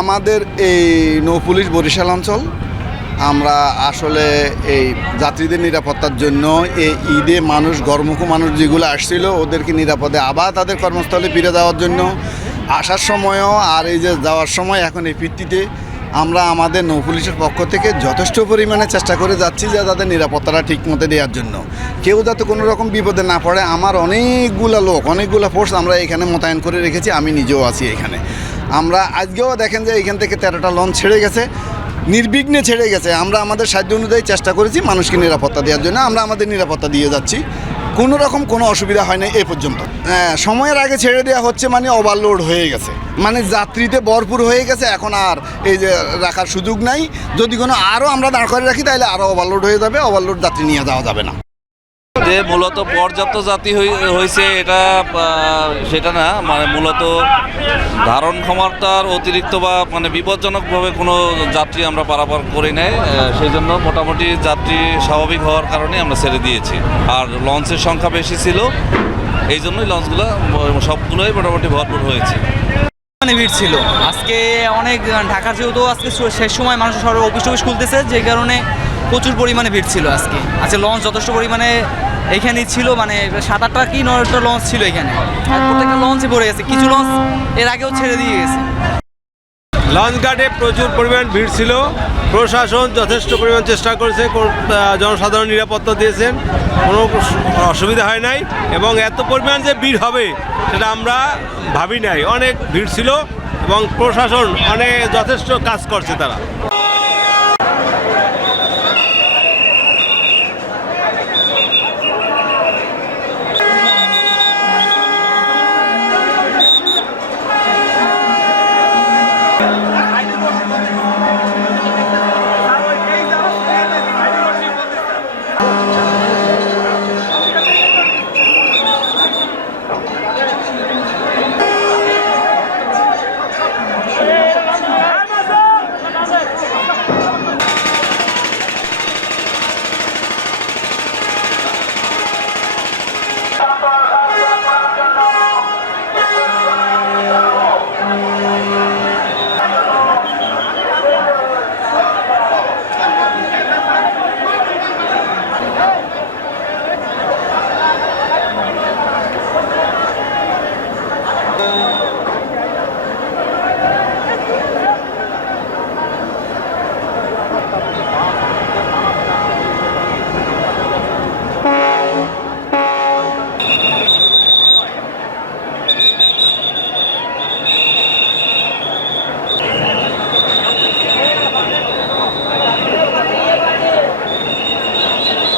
আমাদের এই নৌপুলিশ বরিশাল অঞ্চল, আমরা আসলে এই যাত্রীদের নিরাপত্তার জন্য এই ঈদে মানুষ গরমুখ মানুষ যেগুলো আসছিল, ওদেরকে নিরাপদে আবার তাদের কর্মস্থলে ফিরে যাওয়ার জন্য আসার সময়ও আর এই যে যাওয়ার সময় এখন এই ভিত্তিতে আমরা আমাদের নৌপুলিশের পক্ষ থেকে যথেষ্ট পরিমাণে চেষ্টা করে যাচ্ছি যে তাদের নিরাপত্তাটা ঠিক মতো দেওয়ার জন্য। কেউ যাতে কোনো রকম বিপদে না পড়ে, আমার অনেকগুলো লোক, অনেকগুলো ফোর্স আমরা এখানে মোতায়েন করে রেখেছি, আমি নিজেও আছি এখানে। আমরা আজকেও দেখেন যে এখান থেকে তেরোটা লঞ্চ ছেড়ে গেছে নির্বিঘ্নে ছেড়ে গেছে। আমরা আমাদের সাহায্য অনুযায়ী চেষ্টা করেছি মানুষকে নিরাপত্তা দেওয়ার জন্য আমরা আমাদের নিরাপত্তা দিয়ে যাচ্ছি। কোনো রকম কোনো অসুবিধা হয় না এ পর্যন্ত। হ্যাঁ, সময়ের আগে ছেড়ে দেওয়া হচ্ছে মানে ওভারলোড হয়ে গেছে। মানে যাত্রীতে ভরপুর হয়ে গেছে এখন আর এই যে রাখার সুযোগ নাই। যদি কোনো আরও আমরা দাঁড় করে রাখি তাহলে আরও ওভারলোড হয়ে যাবে ওভারলোড যাত্রী নিয়ে যাওয়া যাবে না। যে মূলত পর্যাপ্ত জাতি হয়েছে এটা সেটা না মানে মূলত ধারণ ক্ষমতার অতিরিক্ত বা মানে বিপজ্জনকভাবে কোনো যাত্রী আমরা পারাপার করি নাই সেই জন্য মোটামুটি যাত্রী স্বাভাবিক হওয়ার কারণে আমরা ছেড়ে দিয়েছি। আর লঞ্চের সংখ্যা বেশি ছিল, এই জন্যই লঞ্চগুলো সবগুলোই মোটামুটি ভরপুর হয়েছে। মানে ভিড় ছিল। আজকে অনেক, ঢাকার যেহেতু আজকে শেষ সময় মানুষ সব অফিস টফিস খুলতেছে, যে কারণে প্রচুর পরিমাণে ভিড় ছিল আজকে। আজকে লঞ্চ যথেষ্ট পরিমাণে এখানেই ছিল মানে সাত আটটা কি নয়টা লঞ্চ ছিল এখানে। আর প্রত্যেকটা লঞ্চে ভরে গেছে। কিছু লঞ্চ এর আগেও ছেড়ে দিয়ে গেছে। লঞ্চ ঘাটে প্রচুর পরিমাণ ভিড় ছিল। প্রশাসন যথেষ্ট পরিমাণ চেষ্টা করেছে জনসাধারণ নিরাপত্তা দিয়েছেন। কোনো অসুবিধা হয় নাই। এবং এত পরিমাণ যে ভিড় হবে সেটা আমরা ভাবি নাই। অনেক ভিড় ছিল এবং প্রশাসন অনেক যথেষ্ট কাজ করছে তারা।